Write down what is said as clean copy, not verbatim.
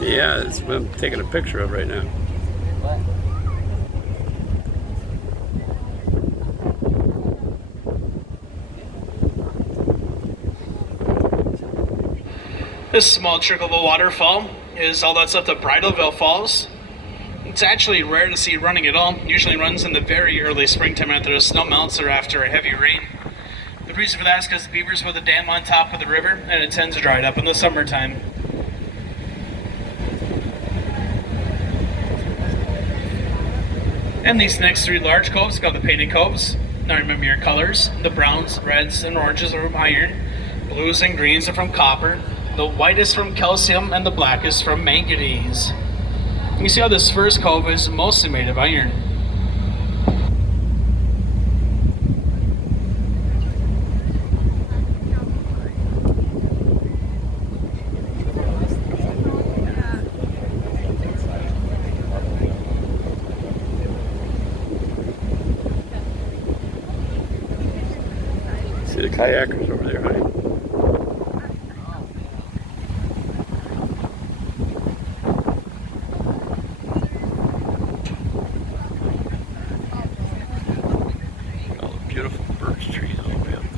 Yeah, it's what I'm taking a picture of right now. This small trickle of a waterfall is all that's left of Bridalveil Falls. It's actually rare to see it running at all. It usually runs in the very early springtime after the snow melts or after a heavy rain. The reason for that is because the beavers put the dam on top of the river and it tends to dry it up in the summertime. And these next three large coves called the painted coves. Now remember your colors. The browns, reds, and oranges are from iron. Blues and greens are from copper. The white is from calcium and the black is from manganese. You see how this first cove is mostly made of iron. See the kayakers over there, honey? All the beautiful birch trees all the way up there.